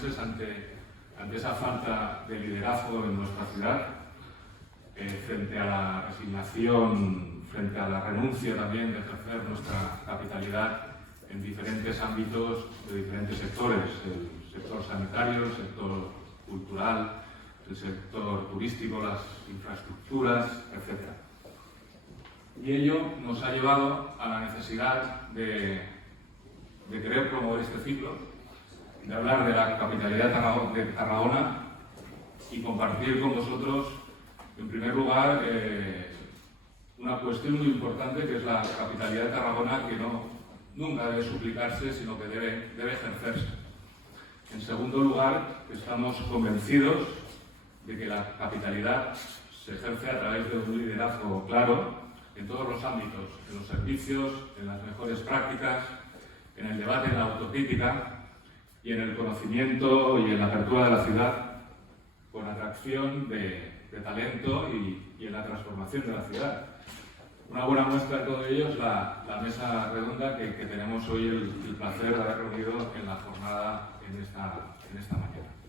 aragoneses ante esa falta de liderazgo en nuestra ciudad, frente a la resignación, frente a la renuncia también de ejercer nuestra capitalidad en diferentes ámbitos de diferentes sectores, el sector sanitario, el sector cultural, el sector turístico, las infraestructuras, etc. Y ello nos ha llevado a la necesidad de querer promover este ciclo, de hablar de la capitalidad de Tarragona y compartir con vosotros, en primer lugar, una cuestión muy importante que es la capitalidad de Tarragona, que nunca debe suplicarse, sino que debe ejercerse. En segundo lugar, estamos convencidos de que la capitalidad se ejerce a través de un liderazgo claro en todos los ámbitos, en los servicios, en las mejores prácticas, en el debate, en la autocrítica y en el conocimiento y en la apertura de la ciudad, con atracción de talento y en la transformación de la ciudad. Una buena muestra de todo ello es la mesa redonda que tenemos hoy el placer de haber reunido en la jornada en esta mañana.